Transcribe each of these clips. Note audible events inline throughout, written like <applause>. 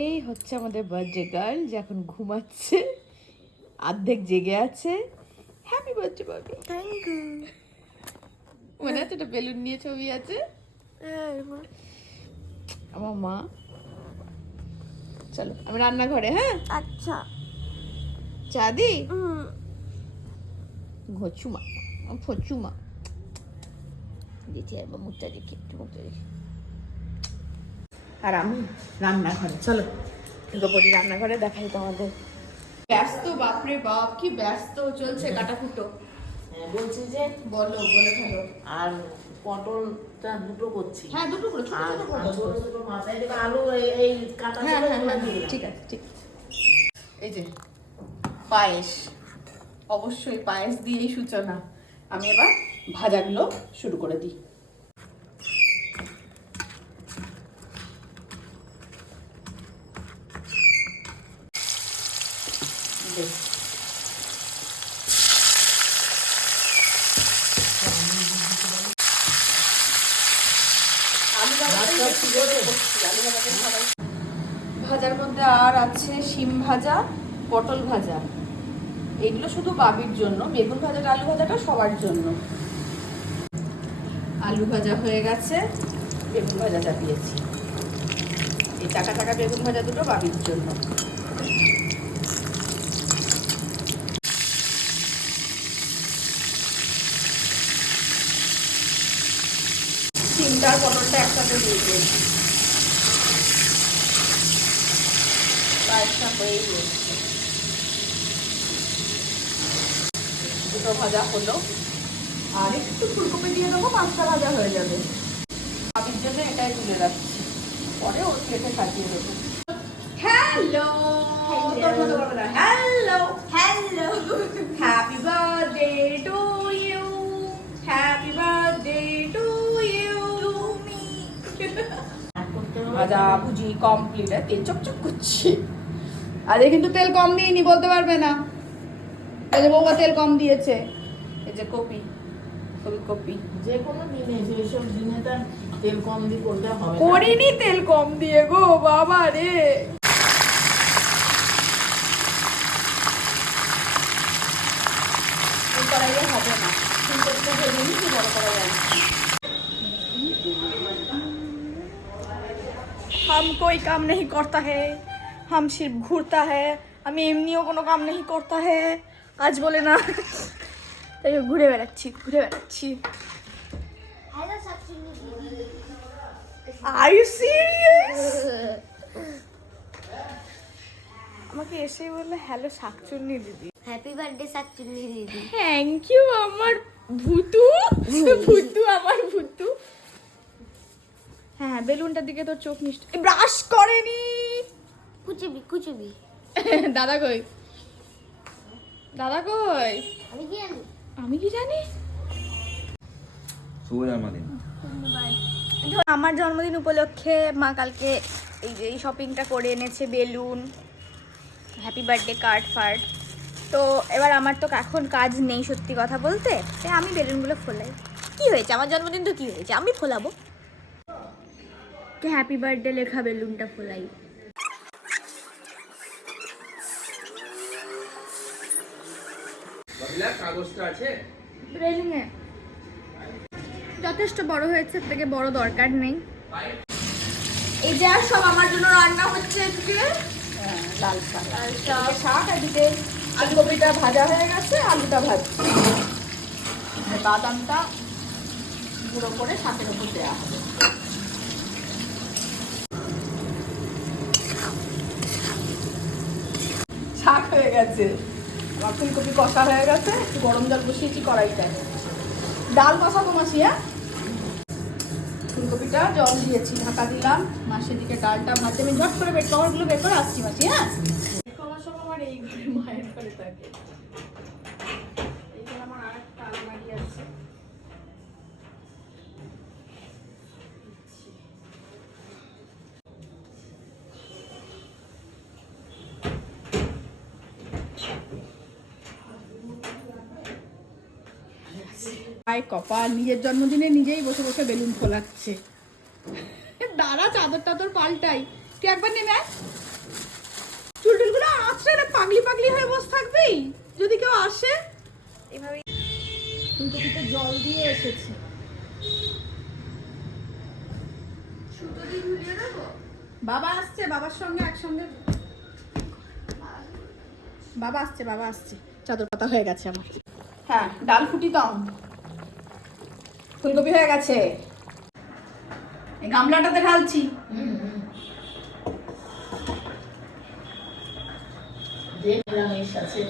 এই হচ্ছে আমাদের বার্থডে গার্ল যে এখন ঘুমাচ্ছে অর্ধেক জেগে আছে। Happy birthday Babi thank you মনে আছে একটা বেলুন নিয়ে ছবি আছে। আমার মা। চলো আমি রান্নাঘরে হ্যাঁ? আচ্ছা। চা দি? ঘচুমা ফচুমা। দিতে আর মুখটা দেখি একটু মুখটা দেখি। আর আমি রান্নাঘরে চলো। ঢুকে পড়ি রান্নাঘরে দেখাই তোমাদের। ব্যস্ত বাপরে বাপ কি ব্যস্ত চলছে কাটাকুটো। হ্যাঁ, বলছি যে বলো বলে ফেলো। আর পটলটা দুটো করছি। হ্যাঁ দুটো করে ছোট ছোট করে ছোট ছোট মাথায় দেবে আলু এই- কাটা হ্যাঁ হ্যাঁ হ্যাঁ। ঠিক আছে ঠিক। এই যে। পায়েস। অবশ্যই পায়েস দিয়েই সূচনা। আমি এবার ভাজাগুলো শুরু করে দিই বেশ। আলু ভাজাটাই বেশি করে করছি, আলু ভাজাটাই সবাই ভাজার মধ্যে আর আছে শিম ভাজা, পটল ভাজা। এগুলো শুধু বাবির জন্য, বেগুন ভাজাটা, আলু ভাজাটা সবার জন্য। আলু ভাজা হয়ে গেছে, বেগুন ভাজা চাপিয়েছি। এই টাকা টাকা বেগুন ভাজা দুটো বাবির জন্য। আর পটলটা একসাথে দিয়ে দিয়েছি পায়েসটা দুটো ভাজা হলো। আর একটু ফুলকপি দিয়ে দেবো পাঁচটা ভাজা হয়ে যাবে। ভাবির জন্য এটাই তুলে রাখছি। পরে ওর প্লেটে সাজিয়ে দেবো। Hello hello hello happy birthday to you ভাজা ভুজি কমপ্লিট তেল চকচক করছে। আরে কিন্তু তেল কম দিইনি বলতে পারবে না। এই যে বৌমা তেল কম দিয়েছে। এই যে কপি ফুলকপি। যে কোনো দিনে সেইসব দিনে তার তেল কম দিয়ে করতে হবে করিনি তেল কম দিয়ে গো বাবা রে। কড়াইয়ে হবে না। ফুলকপিটা ভেজে নিচ্ছি বড় কড়াই আনছি हम कोई काम नहीं करता है हम सिर्फ घूरता है আমি এমনিও কোনো কাম নেই করতা হে আজ বলে না তাই ঘুরে বেড়াচ্ছি ঘুরে বেড়াচ্ছি আর ইউ সিরিয়াস আমাকে এসেই বললে হ্যালো শাকচুন্নি দিদি হ্যাপি বার্থডে শাকচুন্নি দিদি থ্যাংক ইউ আমার ভুতু <laughs> ভুতু আমার ভুতু হ্যাঁ বেলুনটার দিকে তোর চোখ মিষ্টি ব্রাশ করেনি। কুচবি কুচবি <laughs> দাদা কই? দাদা কই? আমি কি জানি? আমি কি জানি? শুভ জন্মদিন। আমার জন্মদিন উপলক্ষে মা কালকে এই যে এই শপিংটা করে এনেছে বেলুন হ্যাপি বার্থডে কার্ড ফার্ড। তো এবার আমার তো এখন কাজ নেই সত্যি কথা বলতে। তাই আমি বেলুনগুলো ফোলাই। কি হয়েছে? আমার জন্মদিন তো কি হয়েছে? আমি ফোলাবো। হ্যাপি বার্থডে লেখা বেলুনটা ফোলাই কাগজটা আছে রেলিংয়ে যথেষ্ট বড় হয়েছে এর থেকে বড় দরকার নেই। এই যে আর সব আমার জন্য রান্না হচ্ছে আজকে। লাল শাক। এদিকে শাক এদিকে আলুকপিটা ভাজা হয়ে গেছে আলুটা ভাজছি। আর বাদামটা গুঁড়ো করে শাকের উপর দেওয়া হবে। শাক হয়ে গেছে। আমার ফুলকপি কষা হয়ে গেছে, একটু গরম জল বসিয়েছি কড়াইটায় ডাল কষাবো মাসি হ্যাঁ? ফুলকপিটা জল দিয়েছি, ঢাকা দিলাম। মাসের দিকে ডালটা ভাজতে, আমি ঝট করে বের কভারগুলো বের করে আসছি মাসি হ্যাঁ? সবার সব আমার এই ঘরে মায়ের ঘরে থাকে। হায় কপাল নিজের জন্মদিনে নিজেই বসে বসে বেলুন ফোলাচ্ছে। দাঁড়া চাদর টাদর পাল্টাই। তুই একবার নেমে চুল টুলগুলো আঁচড়ে পাগলি পাগলি হয়ে বসে থাকবি। যদি কেউ আসে। এভাবে ফুলকপিতে জল দিয়ে এসেছে। বাবা আসছে বাবার সঙ্গে একসঙ্গে। বাবা আসছে বাবা আসছে। চাদর পাতা হয়ে গেছে আমার। হ্যাঁ ডাল ফুটি দাও ফুলকপি হয়ে গেছে। এই গামলাটাতে ঢালছি।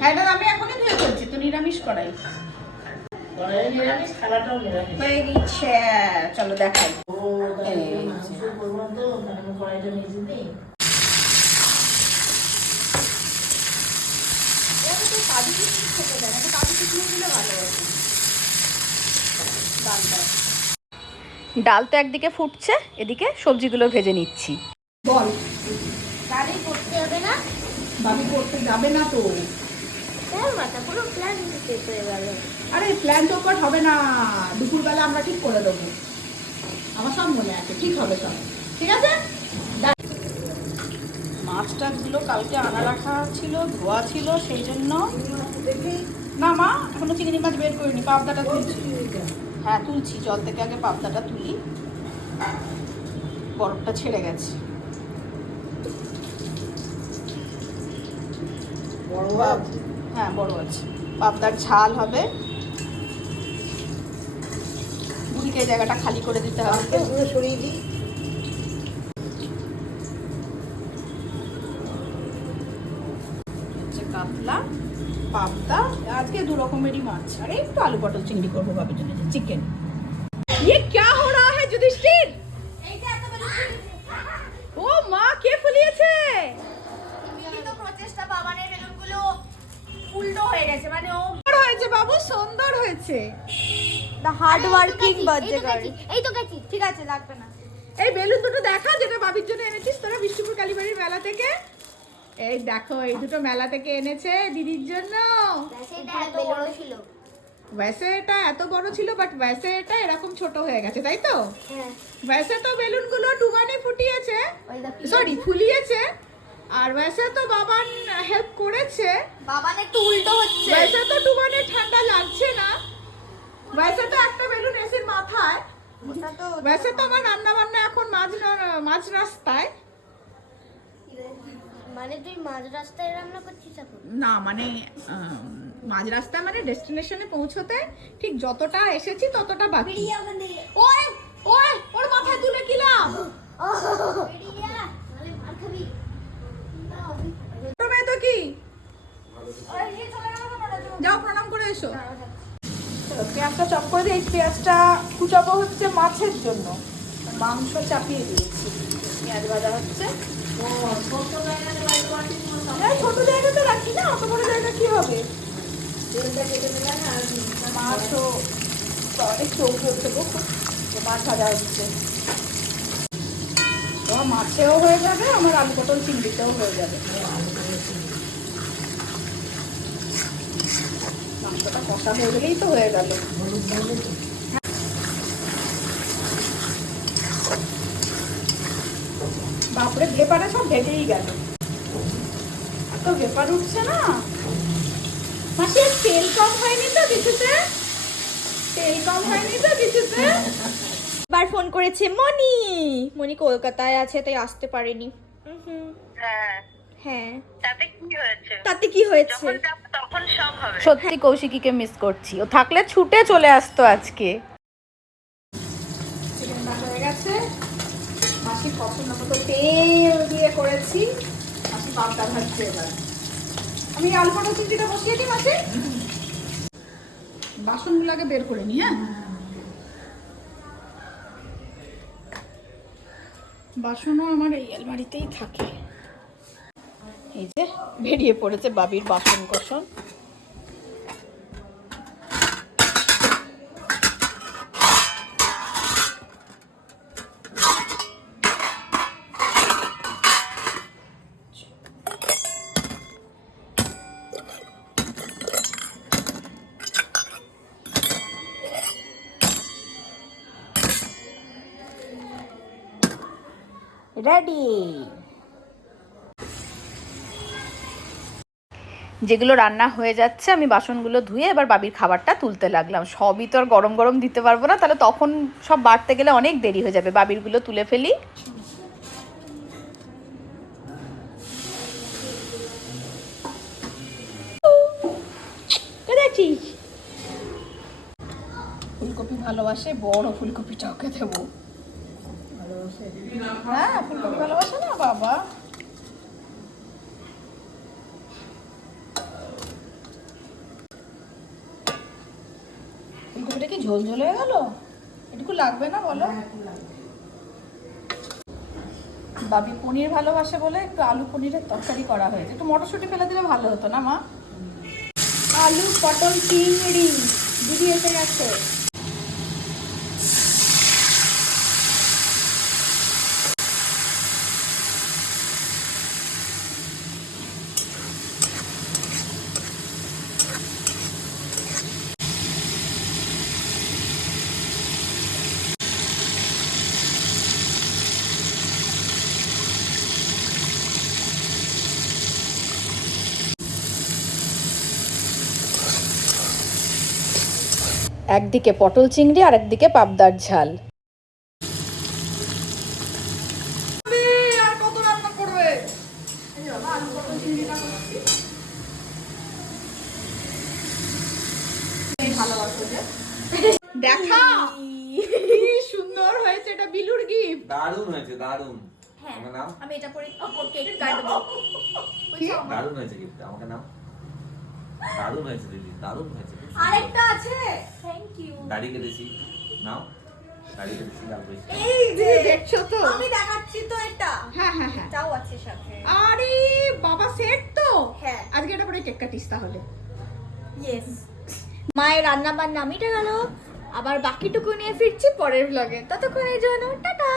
হ্যাঁ আমি এখনই ধুয়ে ফেলছি তো নিরামিষ করাই। হয়ে গেছে চলো দেখাই। কাজু কিশমিশ খেতে দেয় কাজু কিশমিশ দিলে ভালো আছে ডাল তো একদিকে ফুটছে এদিকে সবজিগুলো ভেজে নিচ্ছি। বল। তাহলে করতে হবে না? ভাবি করতে যাবে না তো। পুরো প্ল্যান আরে প্ল্যান চৌপাট হবে না। দুপুরবেলা আমরা ঠিক করে দেবো। আমার সব মনে আছে ঠিক হবে সব। ঠিক আছে? মাছ টাছগুলো কালকে আনা রাখা ছিল ধোয়া ছিল সেই জন্য না মা এখনও চিংড়ি মাছ বের করিনি পাবদাটা তুলছি। হ্যাঁ তুলছি। জল থেকে আগে পাবদাটা তুলি। বরফটা ছেড়ে গেছে। বড় হ্যাঁ বড় আছে। পাবদার ঝাল হবে। বুড়িকে জায়গাটা খালি করে দিতে হবে। পুরো সরিয়ে দিই। হচ্ছে কাতলা পাবদা দু রকমেরই মাছ আর একটু আলু পটল চিংড়ি করবো ভাবির জন্য চিকেন ये क्या हो रहा है যুধিষ্ঠির ও মা কে ফুলিয়েছে প্রচেষ্টা বাবানের বেলুনগুলো উল্টো হয়ে গেছে মানে ও সুন্দর হয়েছে বাবু সুন্দর হয়েছে দ্য হার্ড ওয়ার্কিং এই বার্থডে তো গার্ল গেছি এই তো গেছি ঠিক আছে লাগবে না এই বেলুন দুটো দেখা যেটা বাবির জন্য এনেছিস তোরা বিষ্ণুপুর কালীবাড়ির মেলা থেকে এই দেখো এই দুটো মেলা থেকে এনেছে দিদির জন্য। ভ্যাসে এটা এত বড় ছিল। বাট ওয়েসে এটা এরকম ছোট হয়ে গেছে তাই তো? হ্যাঁ। ওয়েসে তো বেলুনগুলো ডুবানে ফুটিয়েছে সরি ফুলিয়েছে। আর ওয়েসে তো বাবান হেল্প করেছে। বাবান একটু উল্টো হচ্ছে। ওয়েসে তো ডুবানে ঠান্ডা লাগছে না। ওয়েসে তো একটা বেলুন এসির মাথায়। ওয়েসে তো আমার রান্না বান্না এখন মাঝ মাঝ রাস্তায়। মানে তুই মাঝ রাস্তায় রান্না করছিস এখন? না মানে মাঝ রাস্তায় মানে ডেস্টিনেশনে পৌঁছতে ঠিক যতটা এসেছি ততটা বাকি। ওই ওই ওর মাথায় তুলে না, আমি- তো কি? যাও প্রণাম করে এসো। পেঁয়াজটা চপ করে দিয়ে পেঁয়াজটা কুচাবো হচ্ছে মাছের জন্য। মাংস চাপিয়ে দিয়েছি। পেঁয়াজ ভাজা হচ্ছে। ছোট জায়গাতে রাখি না, অত বড় জায়গা কি হবে? আর মাছও অনেক চোখ হচ্ছে। মাছ ভাজা হচ্ছে। মাছেও হয়ে যাবে, আমার আলু পটল চিংড়িতেও হয়ে যাবে। মাংসটা কষা হয়ে গেলেই তো হয়ে গেল। হলুদ দেবো তো। বাপরে ভেপারে সব ভেজেই গেল। এত ভেপার উঠছে না। মাসি তেল কম হয়নি তো কিছুতে? তেল কম হয়নি তো কিছুতে? এবার ফোন করেছে মনি মনি কলকাতায় আছে তাই আসতে পারেনি। হ্যাঁ। হ্যাঁ। তাতে কি হয়েছে? তাতে কি হয়েছে? তখন সব হবে। সত্যি কৌশিকীকে মিস করছি। ও থাকলে ছুটে চলে আসতো আজকে। হয়ে গেছে। মাসি পছন্দ মতো তেল দিয়ে করেছি। মাসি পাবদা ভাজছে এবার আমি আলু পটল বসিয়ে দিই, মাসি? বাসনগুলোকে বের করে নি হ্যাঁ? বাসনও আমার এই আলমারিতেই থাকে। এই যে, বেরিয়ে পড়েছে বাবির বাসন কোসন রেডি যেগুলো রান্না হয়ে যাচ্ছে আমি বাসনগুলো ধুয়ে এবার বাবির খাবারটা তুলতে লাগলাম। সবই তো আর গরম গরম দিতে পারব না তাহলে তখন সব বাড়তে গেলে অনেক দেরি হয়ে যাবে। বাবিরগুলো তুলে ফেলি। ফুলকপি ভালোবাসে বড় ফুলকপিটা ওকে দেবো। হ্যাঁ ফুলকপি ভালোবাসে না বাবা? ফুলকপিটা কি ঝোল ঝোল হয়ে গেল? এটুকু লাগবে না বলো? বাবি পনির ভালোবাসে বলে একটু আলু পনিরের তরকারি করা হয়েছে। একটু মটরশুঁটি ফেলে দিলে ভালো হতো না মা? আলু পটল চিংড়ি দিদি এসে গেছে। একদিকে পটল চিংড়ি আর একদিকে পাবদার ঝাল। আর কত রান্না করবে দেখা! কি সুন্দর হয়েছে এটা বিলুর গিফট দারুণ হয়েছে দারুণ। হ্যাঁ। আমি এটা পরে কেক কাটবো। দারুণ হয়েছে গিফট আমাকে নাও। দারুণ হয়েছে দিদি দারুণ হয়েছে আরেকটা আছে। থ্যাংক ইউ দাড়ি কেটেছি। নাও দাড়ি কেটেছি লাল পয়সা এই যে দেখছ তো? আমি দেখাচ্ছি তো এটা। হ্যাঁ হ্যাঁ হ্যাঁ। এটাও আছে সাথে। আরে বাবা সেট তো? হ্যাঁ। আজকে এটা পরে কেক কাটিস তাহলে। ইয়েস মায়ের রান্না বান্না মিটে গেল। আবার বাকিটুকু নিয়ে ফিরছি পরের ব্লগে ততক্ষণের জন্য টাটা।